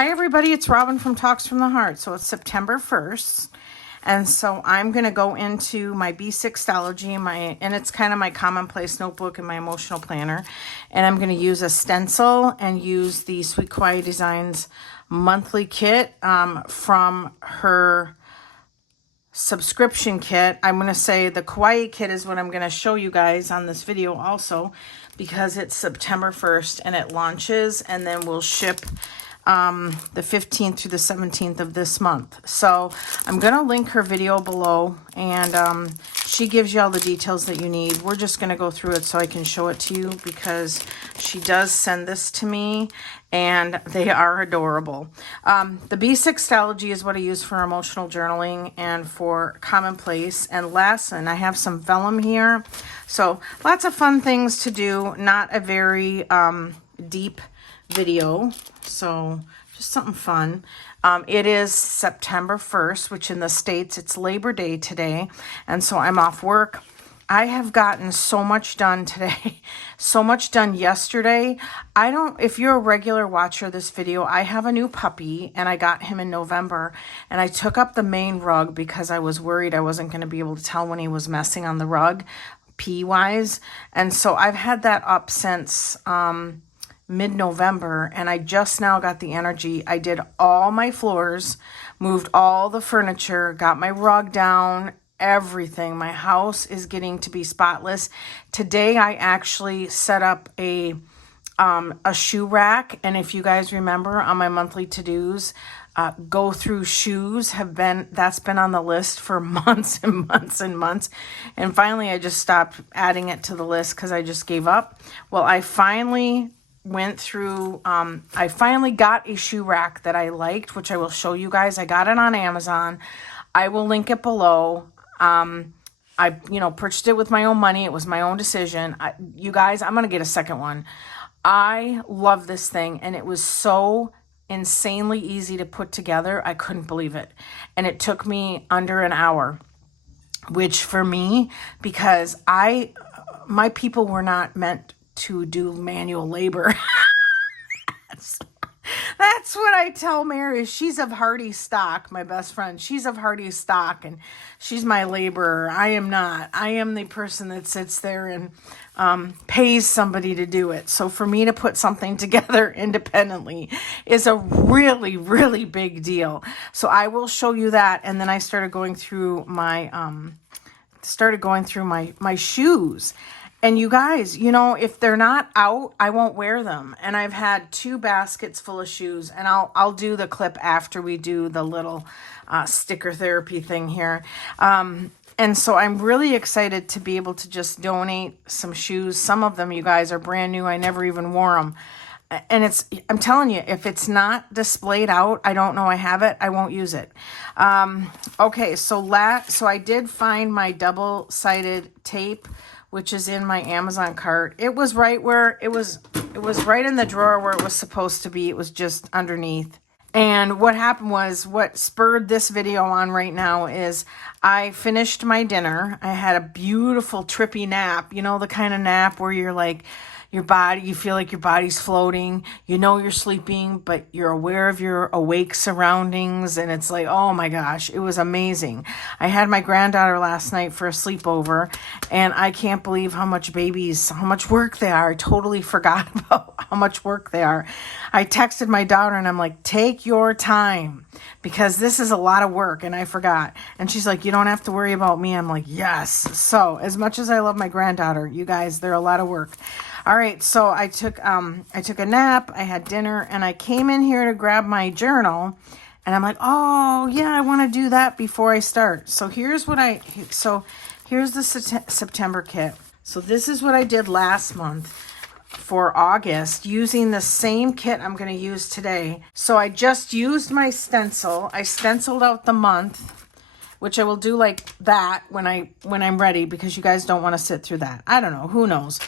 Hi everybody, it's Robin from Talks from the Heart. So it's September 1st. And so I'm going to go into my B6 Stalogy, and it's kind of my commonplace notebook and my emotional planner. And I'm going to use a stencil and use the Sweet Kawaii Designs monthly kit from her subscription kit. I'm going to say the Kawaii kit is what I'm going to show you guys on this video also, because it's September 1st and it launches, and then we'll ship the 15th through the 17th of this month. So I'm going to link her video below, and she gives you all the details that you need. We're just going to go through it so I can show it to you, because she does send this to me and they are adorable. The B6 Stalogy is what I use for emotional journaling and for commonplace and lesson. I have some vellum here, so lots of fun things to do. Not a very deep video, so just something fun. It is September 1st, which in the States, it's Labor Day today, and so I'm off work. I have gotten so much done today, so much done yesterday. If you're a regular watcher of this video, I have a new puppy, and I got him in November, and I took up the main rug because I was worried I wasn't going to be able to tell when he was messing on the rug, pee-wise, and so I've had that up since mid-November, and I just now got the energy. I did all my floors, moved all the furniture, got my rug down, everything. My house is getting to be spotless. Today I actually set up a shoe rack, and if you guys remember on my monthly to-dos, go through shoes that's been on the list for months and months and months, and finally I just stopped adding it to the list because I just gave up. Well, I finally went through, I finally got a shoe rack that I liked, which I will show you guys. I got it on Amazon. I will link it below. I purchased it with my own money. It was my own decision. You guys, I'm going to get a second one. I love this thing, and it was so insanely easy to put together. I couldn't believe it. And it took me under an hour, which for me, because my people were not meant to do manual labor. That's what I tell Mary. She's of hardy stock, my best friend. She's of hardy stock, and she's my laborer. I am not. I am the person that sits there and pays somebody to do it. So for me to put something together independently is a really, really big deal. So I will show you that, and then I started going through my my shoes. And you guys, if they're not out, I won't wear them. And I've had 2 baskets full of shoes, and I'll do the clip after we do the little sticker therapy thing here. And so I'm really excited to be able to just donate some shoes. Some of them, you guys, are brand new. I never even wore them. And I'm telling you, if it's not displayed out, I don't know I have it, I won't use it. Okay, so I did find my double-sided tape, which is in my Amazon cart. It was right where it was right in the drawer where it was supposed to be. It was just underneath. And what happened was, what spurred this video on right now is I finished my dinner. I had a beautiful trippy nap, the kind of nap where you're like, you feel like your body's floating, you're sleeping, but you're aware of your awake surroundings, and it's like, oh my gosh, it was amazing. I had my granddaughter last night for a sleepover, and I can't believe how much work they are. I totally forgot about how much work they are. I texted my daughter, and I'm like, take your time, because this is a lot of work, and I forgot. And she's like, you don't have to worry about me. I'm like, yes. So as much as I love my granddaughter, you guys, they're a lot of work. All right, so I took a nap, I had dinner, and I came in here to grab my journal, and I'm like, oh yeah, I want to do that before I start. So here's the September kit. So this is what I did last month for August, using the same kit I'm going to use today. So I just used my stencil. I stenciled out the month, which I will do like that when I'm ready, because you guys don't want to sit through that. I don't know, who knows?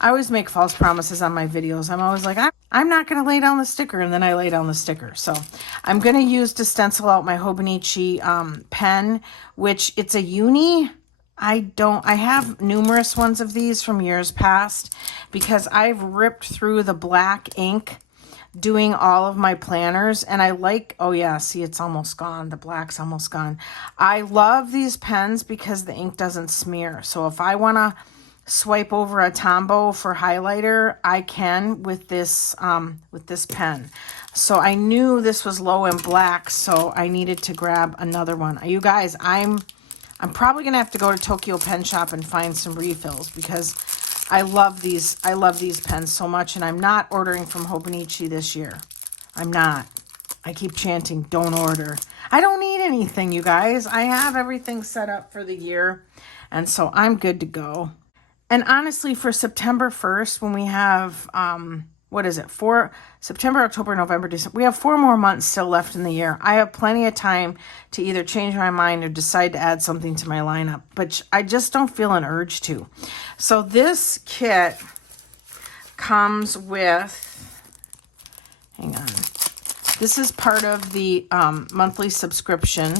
I always make false promises on my videos. I'm always like, I'm not going to lay down the sticker, and then I lay down the sticker. So I'm going to use to stencil out my Hobonichi pen, which it's a uni. I have numerous ones of these from years past, because I've ripped through the black ink doing all of my planners, and I like, oh yeah, see, it's almost gone. The black's almost gone. I love these pens because the ink doesn't smear. So if I want to swipe over a Tombow for highlighter, I can with this pen. So I knew this was low in black, so I needed to grab another one. You guys, I'm probably gonna have to go to Tokyo Pen Shop and find some refills because I love these pens so much, and I'm not ordering from Hobonichi this year. I'm not. I keep chanting, don't order. I don't need anything, you guys. I have everything set up for the year, and so I'm good to go. And honestly, for September 1st, when we have, what is it, September, October, November, December, we have 4 more months still left in the year. I have plenty of time to either change my mind or decide to add something to my lineup, but I just don't feel an urge to. So this kit comes with, hang on, this is part of the monthly subscription,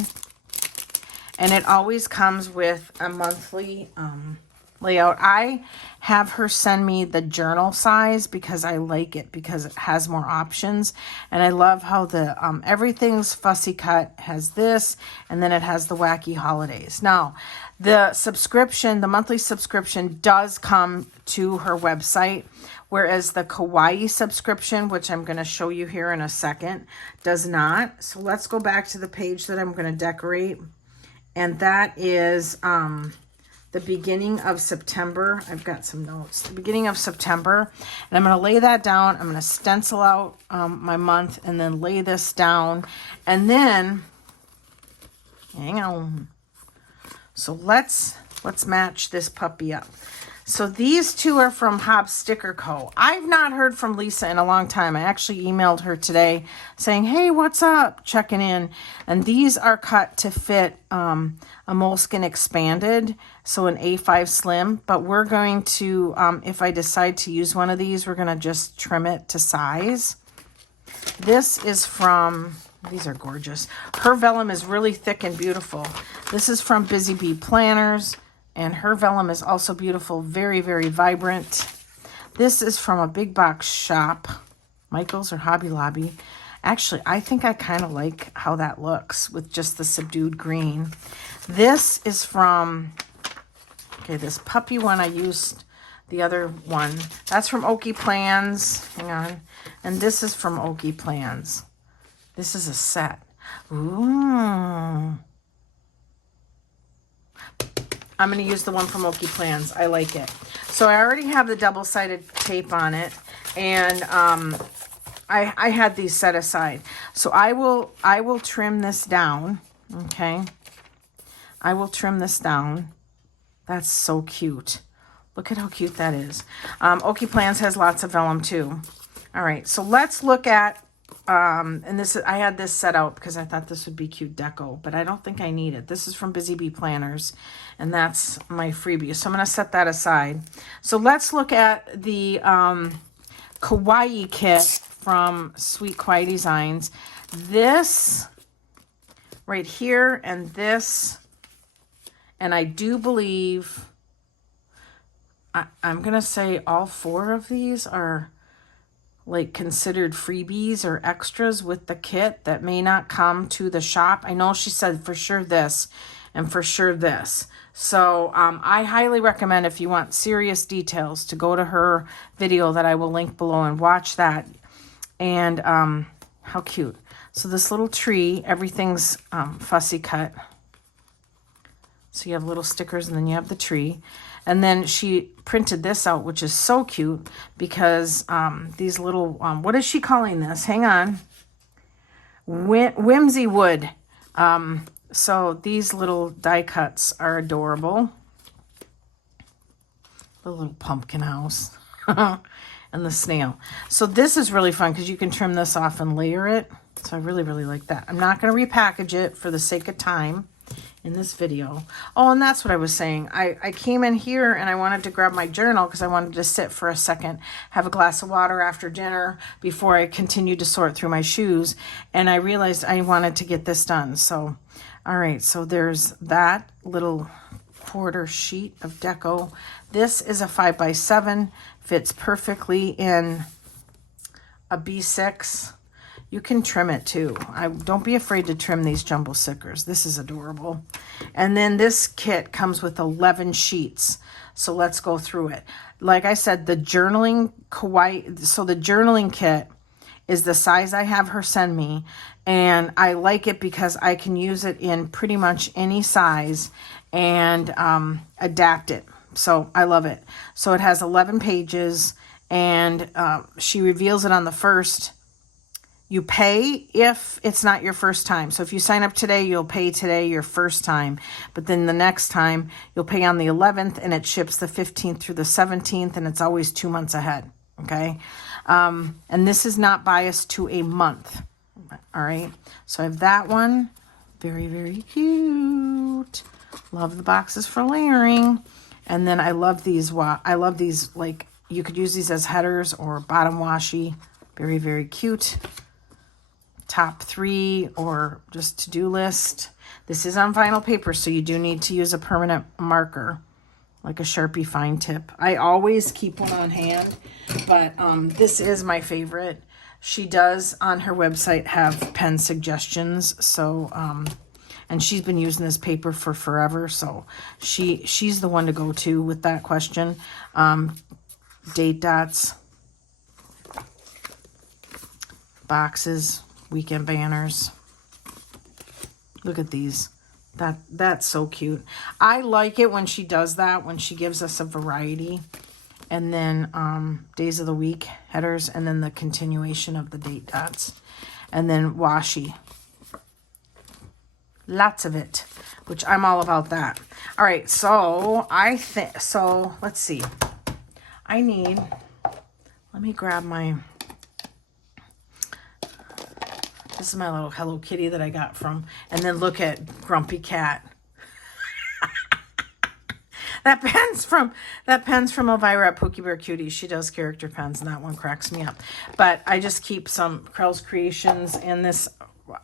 and it always comes with a monthly layout. I have her send me the journal size because I like it, because it has more options, and I love how the everything's fussy cut, has this, and then it has the wacky holidays. Now the subscription, the monthly subscription, does come to her website, whereas the Kawaii subscription, which I'm going to show you here in a second, does not. So let's go back to the page that I'm going to decorate, and that is the beginning of September. I've got some notes. The beginning of September. And I'm going to lay that down. I'm going to stencil out my month and then lay this down. And then, hang on. So let's match this puppy up. So these two are from Hobbs Sticker Co. I've not heard from Lisa in a long time. I actually emailed her today saying, hey, what's up? Checking in. And these are cut to fit a moleskin expanded, so an A5 slim. But we're going to, if I decide to use one of these, we're going to just trim it to size. This is from, these are gorgeous. Her vellum is really thick and beautiful. This is from Busy Bee Planners. And her vellum is also beautiful, very, very vibrant. This is from a big box shop, Michael's or Hobby Lobby. Actually, I think I kind of like how that looks with just the subdued green. This is from, okay, this puppy one I used, the other one. That's from Okie Plans. Hang on. And this is from Okie Plans. This is a set. Ooh. I'm going to use the one from Okie Plans. I like it. So I already have the double-sided tape on it, and I had these set aside. So I will trim this down, okay? I will trim this down. That's so cute. Look at how cute that is. Okie Plans has lots of vellum too. All right, so let's look at, and this, I had this set out because I thought this would be cute deco, but I don't think I need it. This is from Busy Bee Planners, and that's my freebie. So I'm going to set that aside. So let's look at the Kawaii kit from Sweet Kawaii Designs. This right here and this, and I do believe, I'm going to say all 4 of these are like considered freebies or extras with the kit that may not come to the shop. I know she said for sure this and for sure this. So I highly recommend, if you want serious details, to go to her video that I will link below and watch that. And how cute. So this little tree, everything's fussy cut. So you have little stickers and then you have the tree. And then she printed this out, which is so cute because these little, what is she calling this? Hang on. Whimsy wood. So these little die cuts are adorable. The little pumpkin house. And the snail. So this is really fun because you can trim this off and layer it. So I really, really like that. I'm not going to repackage it for the sake of time in this video. Oh, and that's what I was saying. I came in here and I wanted to grab my journal because I wanted to sit for a second, have a glass of water after dinner before I continued to sort through my shoes. And I realized I wanted to get this done. So, all right. So there's that little quarter sheet of deco. This is a 5x7, fits perfectly in a B6. You can trim it too. Don't be afraid to trim these jumbo stickers. This is adorable. And then this kit comes with 11 sheets. So let's go through it. Like I said, the journaling Kawaii, so the journaling kit is the size I have her send me. And I like it because I can use it in pretty much any size and adapt it. So I love it. So it has 11 pages, and she reveals it on the first. You pay if it's not your first time. So if you sign up today, you'll pay today your first time. But then the next time, you'll pay on the 11th, and it ships the 15th through the 17th, and it's always 2 months ahead. Okay? And this is not biased to a month. All right? So I have that one. Very, very cute. Love the boxes for layering. And then I love these. I love these, like, you could use these as headers or bottom washi. Very, very cute. Top 3 or just to-do list. This is on vinyl paper, so you do need to use a permanent marker, like a Sharpie fine tip. I always keep one on hand, but this is my favorite. She does on her website have pen suggestions, so and she's been using this paper for forever, so she's the one to go to with that question. Date dots, boxes, weekend banners. Look at these. That's so cute. I like it when she does that, when she gives us a variety. And then days of the week headers, and then the continuation of the date dots. And then washi. Lots of it, which I'm all about that. All right, so let's see. Let me grab my, this is my little Hello Kitty that I got from, and then look at Grumpy Cat. That pen's from Elvira at Pookie Bear Cuties. She does character pens, and that one cracks me up. But I just keep some Krels Creations and this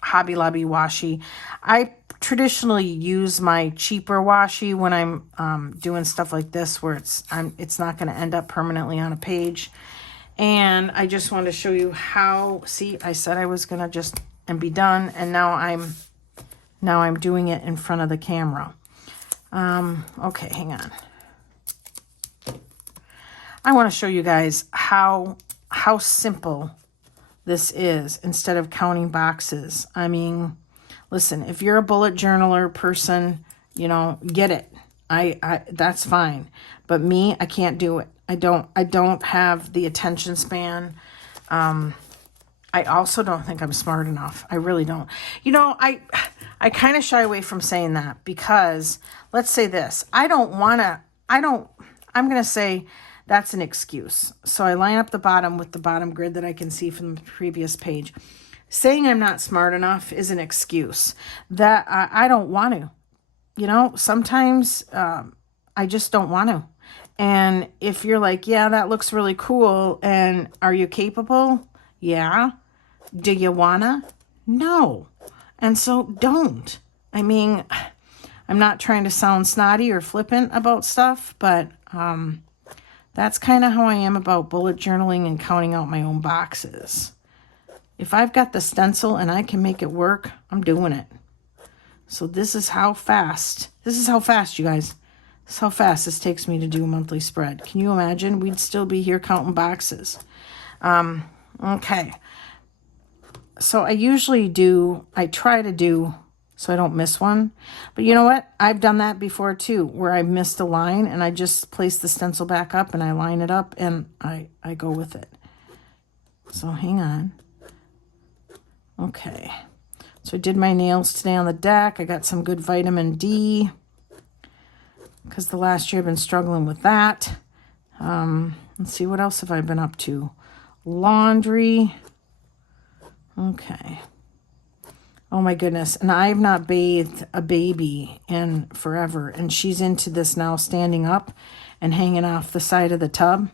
Hobby Lobby washi. I traditionally use my cheaper washi when I'm doing stuff like this, where it's not going to end up permanently on a page. And I just wanted to show you how. See, I said I was gonna just and be done, and now I'm doing it in front of the camera. Okay, hang on. I want to show you guys how simple this is instead of counting boxes. I mean, listen, if you're a bullet journaler person, you know, get it. I that's fine. But me, I can't do it. I don't have the attention span. I also don't think I'm smart enough. I really don't. You know, I kind of shy away from saying that because let's say this. I'm going to say that's an excuse. So I line up the bottom with the bottom grid that I can see from the previous page. Saying I'm not smart enough is an excuse that I don't want to. You know, sometimes I just don't want to. And if you're like, yeah, that looks really cool, and are you capable? Yeah. Do you wanna? No. And so don't. I mean, I'm not trying to sound snotty or flippant about stuff, but that's kind of how I am about bullet journaling and counting out my own boxes. If I've got the stencil and I can make it work, I'm doing it. So this is how fast, you guys. This is how fast this takes me to do a monthly spread. Can you imagine? We'd still be here counting boxes. Okay. So I try to do so I don't miss one. But you know what? I've done that before too, where I missed a line and I just place the stencil back up and I line it up and I go with it. So hang on. Okay. So I did my nails today on the deck. I got some good vitamin D because the last year I've been struggling with that. Let's see, what else have I been up to? Laundry. Okay. Oh my goodness. And I have not bathed a baby in forever. And she's into this now, standing up and hanging off the side of the tub.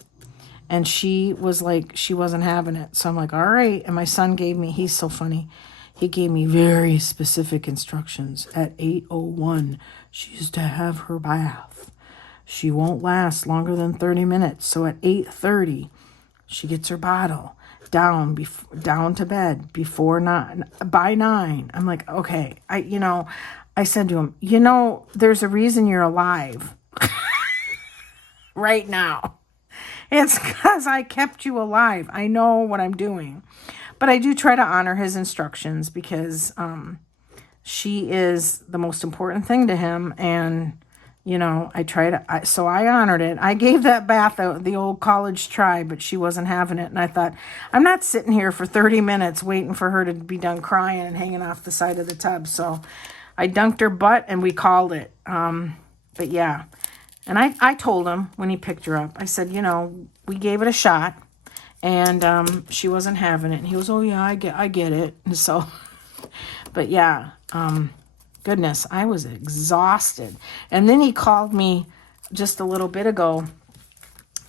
And she was like, she wasn't having it. So I'm like, all right. And my son he's so funny. He gave me very specific instructions. At 8:01, she's to have her bath. She won't last longer than 30 minutes. So at 8:30, she gets her bottle. down to bed by 9. I'm like, okay, I said to him, there's a reason you're alive right now. It's because I kept you alive. I know what I'm doing. But I do try to honor his instructions because she is the most important thing to him. And, so I honored it. I gave that bath the old college try, but she wasn't having it. And I thought, I'm not sitting here for 30 minutes waiting for her to be done crying and hanging off the side of the tub. So I dunked her butt and we called it. But yeah. And I told him when he picked her up, I said, we gave it a shot. And she wasn't having it. And he goes, oh, yeah, I get it. And so, but yeah, goodness, I was exhausted. And then he called me just a little bit ago.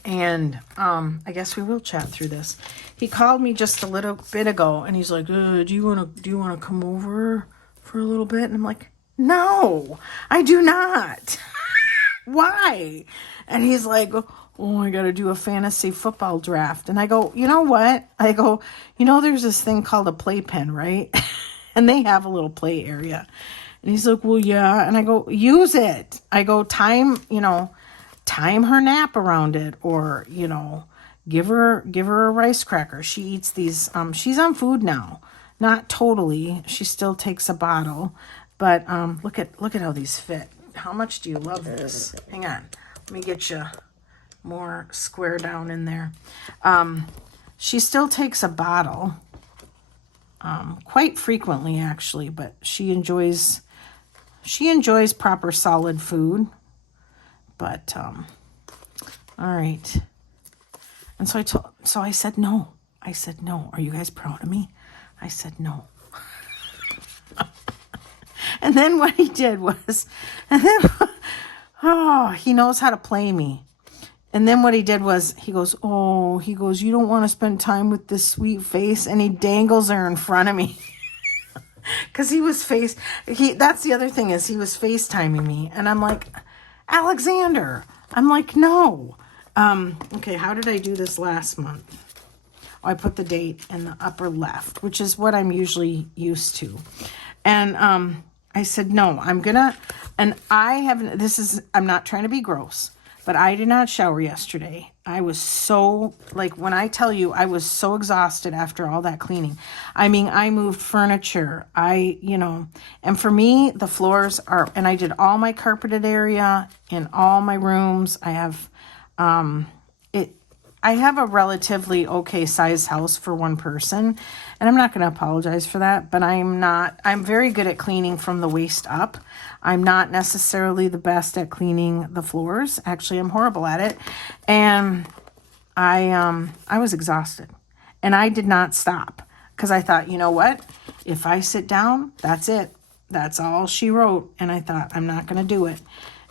And I guess we will chat through this. He called me just a little bit ago. And he's like, do you want to come over for a little bit? And I'm like, no, I do not. Why? And he's like, oh, I got to do a fantasy football draft. And I go, you know what? I go, there's this thing called a playpen, right? And they have a little play area. And he's like, well, yeah. And I go, use it. I go, time her nap around it, or, give her a rice cracker. She eats these, she's on food now. Not totally. She still takes a bottle, but look at how these fit. How much do you love this? Hang on. Let me get you more square down in there. She still takes a bottle quite frequently, actually, but she enjoys proper solid food. But all right. And so I said no. I said no. Are you guys proud of me? I said no. And then what he did was, he knows how to play me. And then what he did was, he goes, you don't want to spend time with this sweet face. And he dangles her in front of me. Because that's the other thing is he was FaceTiming me. And I'm like, Alexander. I'm like, no. Okay, how did I do this last month? I put the date in the upper left, which is what I'm usually used to. And I said, no, I'm not trying to be gross, but I did not shower yesterday. I was so, when I tell you, I was so exhausted after all that cleaning. I mean, I moved furniture. And for me, the floors and I did all my carpeted area in all my rooms. I have, I have a relatively okay sized house for one person, and I'm not going to apologize for that, but I'm very good at cleaning from the waist up. I'm not necessarily the best at cleaning the floors. Actually, I'm horrible at it. And I was exhausted, and I did not stop because I thought, you know what? If I sit down, that's it. That's all she wrote. And I thought, I'm not going to do it.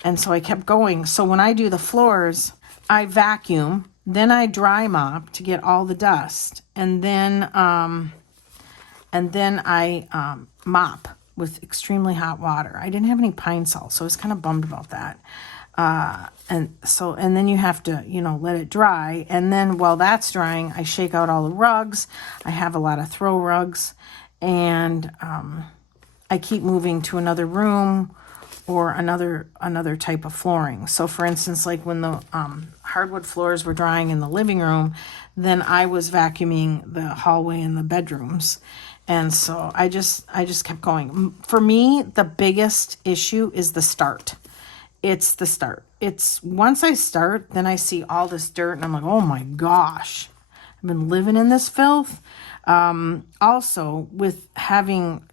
And so I kept going. So when I do the floors, I vacuum. Then I dry mop to get all the dust, and then I mop with extremely hot water. I didn't have any pine salt, so I was kind of bummed about that. And then you have to, let it dry. And then while that's drying, I shake out all the rugs. I have a lot of throw rugs, and I keep moving to another room or another type of flooring. So for instance, like when the hardwood floors were drying in the living room, then I was vacuuming the hallway and the bedrooms. And so I just kept going. For me, the biggest issue is the start. It's the start. It's once I start, then I see all this dirt and I'm like, oh my gosh, I've been living in this filth. Also with having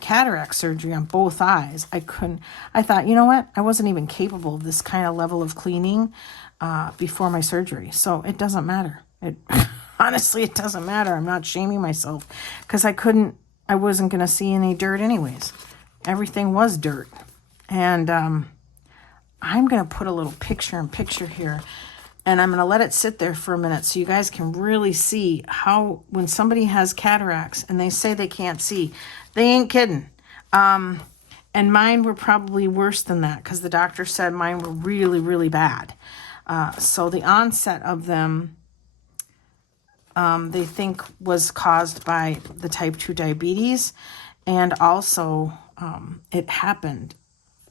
cataract surgery on both eyes, I thought, you know what? I wasn't even capable of this kind of level of cleaning before my surgery. So it doesn't matter. Honestly, it doesn't matter. I'm not shaming myself because I wasn't going to see any dirt anyways. Everything was dirt. And I'm going to put a little picture here, and I'm going to let it sit there for a minute so you guys can really see how when somebody has cataracts and they say they can't see, they ain't kidding. And mine were probably worse than that because the doctor said mine were really, really bad. So the onset of them they think was caused by the type 2 diabetes. And also, it happened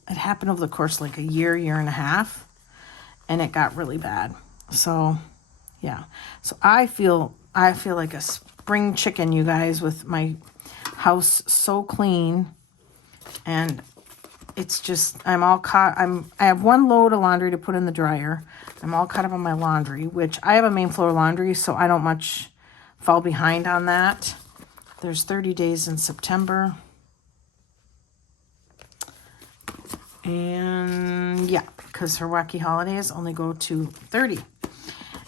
over the course of like a year and a half, and it got really bad. So, yeah. So I feel like a spring chicken, you guys, with my house so clean, and it's just, I'm all caught. I have one load of laundry to put in the dryer. I'm all caught up on my laundry, which I have a main floor laundry, so I don't much fall behind on that. There's 30 days in September. And yeah, because her wacky holidays only go to 30.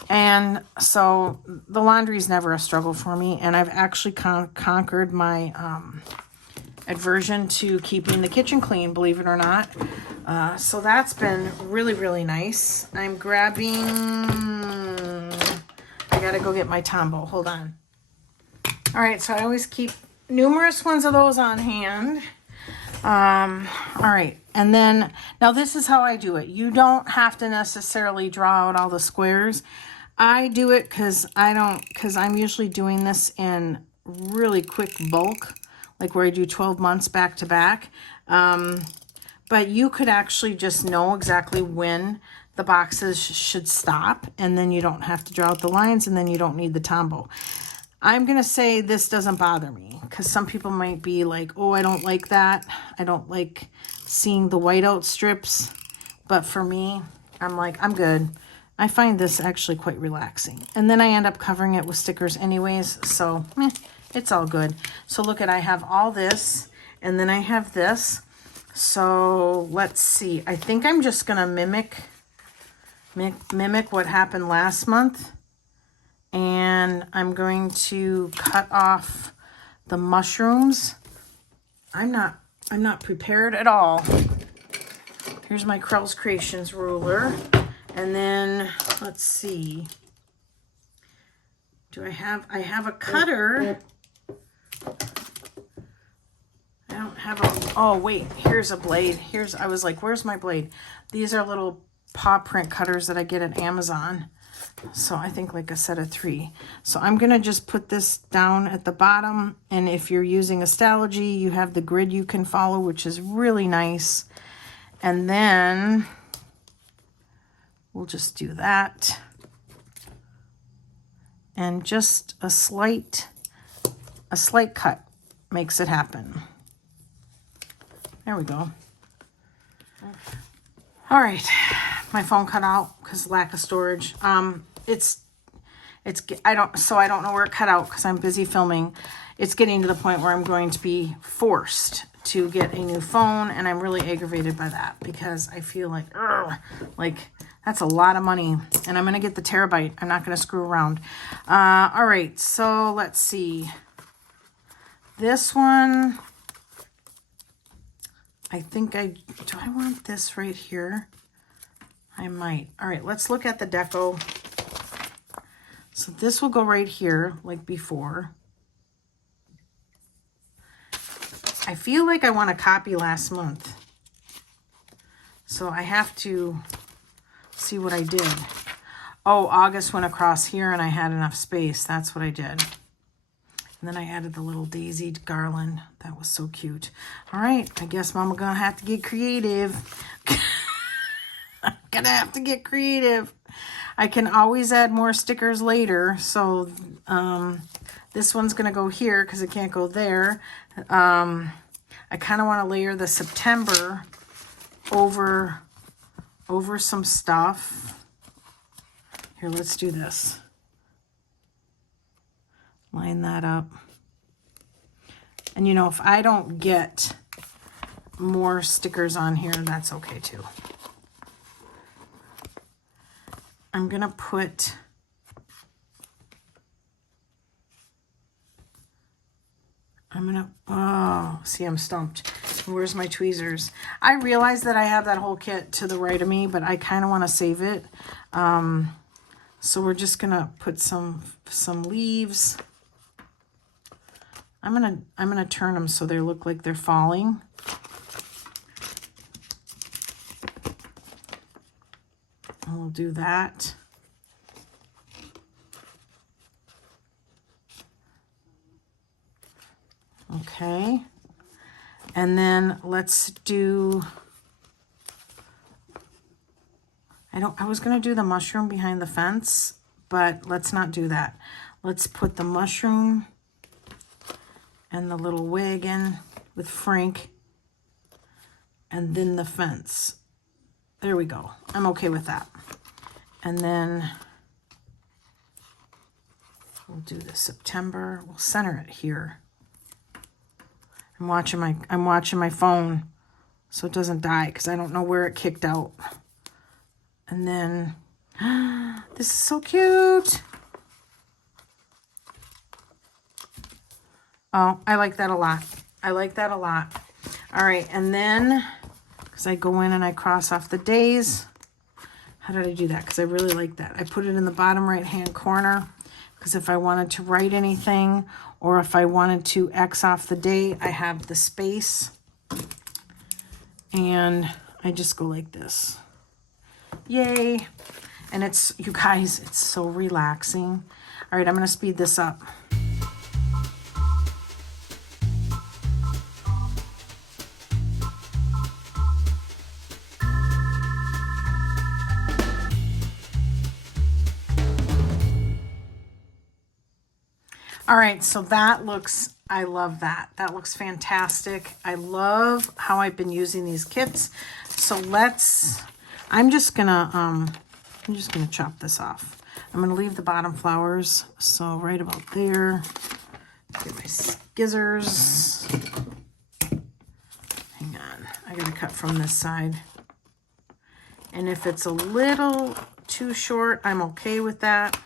And so the laundry is never a struggle for me. And I've actually conquered my aversion to keeping the kitchen clean, believe it or not. So that's been really, really nice. I'm grabbing, I gotta go get my Tombow. Hold on. All right, so I always keep numerous ones of those on hand. All right, and then now this is how I do it. You don't have to necessarily draw out all the squares. I do it because I'm usually doing this in really quick bulk, like where I do 12 months back to back. But you could actually just know exactly when the boxes should stop, and then you don't have to draw out the lines, and then you don't need the Tombow. I'm going to say this doesn't bother me, because some people might be like, oh, I don't like that. I don't like seeing the whiteout strips. But for me, I'm like, I'm good. I find this actually quite relaxing. And then I end up covering it with stickers anyways, so it's all good. So look I have all this, and then I have this. So let's see. I think I'm just going to mimic what happened last month. And I'm going to cut off the mushrooms. I'm not prepared at all. Here's my Krels Creations ruler. And then let's see. I have a cutter. I don't have a, oh wait, here's a blade. I was like, where's my blade? These are little paw print cutters that I get at Amazon. So I think like a set of 3. So I'm going to just put this down at the bottom. And if you're using a Stalogy, you have the grid you can follow, which is really nice. And then we'll just do that. And just a slight cut makes it happen. There we go. All right. My phone cut out because lack of storage. I don't know where it cut out because I'm busy filming. It's getting to the point where I'm going to be forced to get a new phone, and I'm really aggravated by that because I feel like that's a lot of money, and I'm going to get the terabyte. I'm not going to screw around. All right, so let's see. This one, I think do I want this right here? I might. All right, let's look at the deco. So this will go right here like before. I feel like I want to copy last month. So I have to see what I did. Oh, August went across here and I had enough space. That's what I did. And then I added the little daisied garland. That was so cute. All right, I guess Mama gonna have to get creative. Gonna have to get creative. I can always add more stickers later. So this one's gonna go here because it can't go there. I kind of want to layer the September over some stuff. Here, let's do this. Line that up. And you know, if I don't get more stickers on here, that's okay too. I'm going to put see, I'm stumped. Where's my tweezers? I realize that I have that whole kit to the right of me, but I kind of want to save it. So we're just going to put some leaves. I'm going to turn them so they look like they're falling. And we'll do that. Okay. And then let's do, I was going to do the mushroom behind the fence, but let's not do that. Let's put the mushroom and the little wagon with Frank and then the fence. There we go. I'm okay with that. And then we'll do the September. We'll center it here. I'm watching my phone so it doesn't die because I don't know where it kicked out. And then this is so cute. Oh, I like that a lot. I like that a lot. All right, and then because I go in and I cross off the days. How did I do that? Because I really like that. I put it in the bottom right-hand corner because if I wanted to write anything or if I wanted to X off the day, I have the space. And I just go like this. Yay. And it's, you guys, it's so relaxing. All right, I'm going to speed this up. All right, so that looks, I love that. That looks fantastic. I love how I've been using these kits. So I'm just gonna chop this off. I'm gonna leave the bottom flowers. So right about there, get my scissors. Hang on, I gotta cut from this side. And if it's a little too short, I'm okay with that.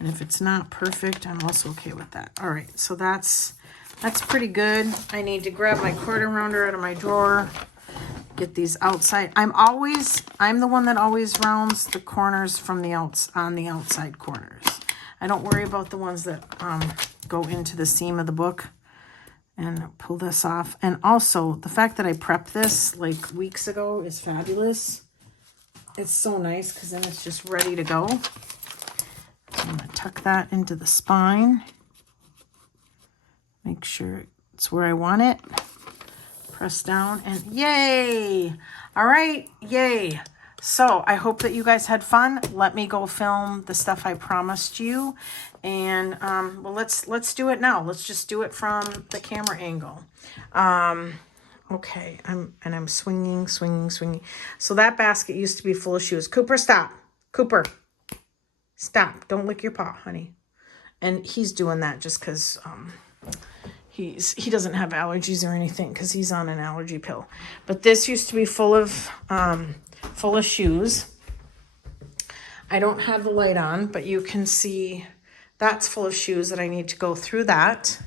And if it's not perfect, I'm also okay with that. All right, so that's pretty good. I need to grab my quarter rounder out of my drawer, get these outside. I'm the one that always rounds the corners from on the outside corners. I don't worry about the ones that go into the seam of the book. And pull this off. And also, the fact that I prepped this like weeks ago is fabulous. It's so nice because then it's just ready to go. I'm going to tuck that into the spine. Make sure it's where I want it. Press down and yay! All right, yay. So I hope that you guys had fun. Let me go film the stuff I promised you. And well, let's do it now. Let's just do it from the camera angle. Okay, I'm swinging. So that basket used to be full of shoes. Cooper, stop. Cooper. Stop. Don't lick your paw, honey. And he's doing that just because he doesn't have allergies or anything because he's on an allergy pill. But this used to be full of shoes. I don't have the light on, but you can see that's full of shoes that I need to go through that.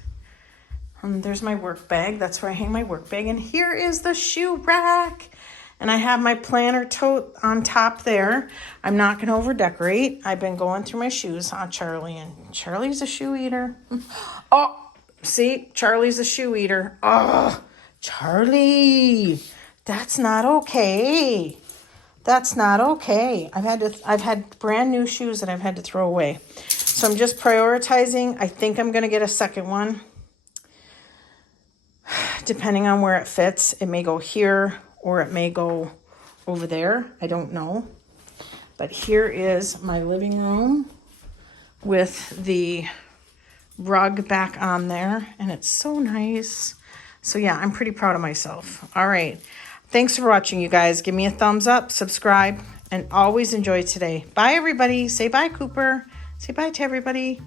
And there's my work bag. That's where I hang my work bag. And here is the shoe rack. And I have my planner tote on top there. I'm not going to over decorate. I've been going through my shoes, huh, Charlie? And Charlie's a shoe eater. Oh, see? Charlie's a shoe eater. Oh, Charlie, that's not okay. That's not okay. I've had brand new shoes that I've had to throw away. So I'm just prioritizing. I think I'm going to get a second one. Depending on where it fits. It may go here or it may go over there. I don't know. But here is my living room with the rug back on there. And it's so nice. So yeah, I'm pretty proud of myself. All right. Thanks for watching, you guys. Give me a thumbs up, subscribe, and always enjoy today. Bye, everybody. Say bye, Cooper. Say bye to everybody.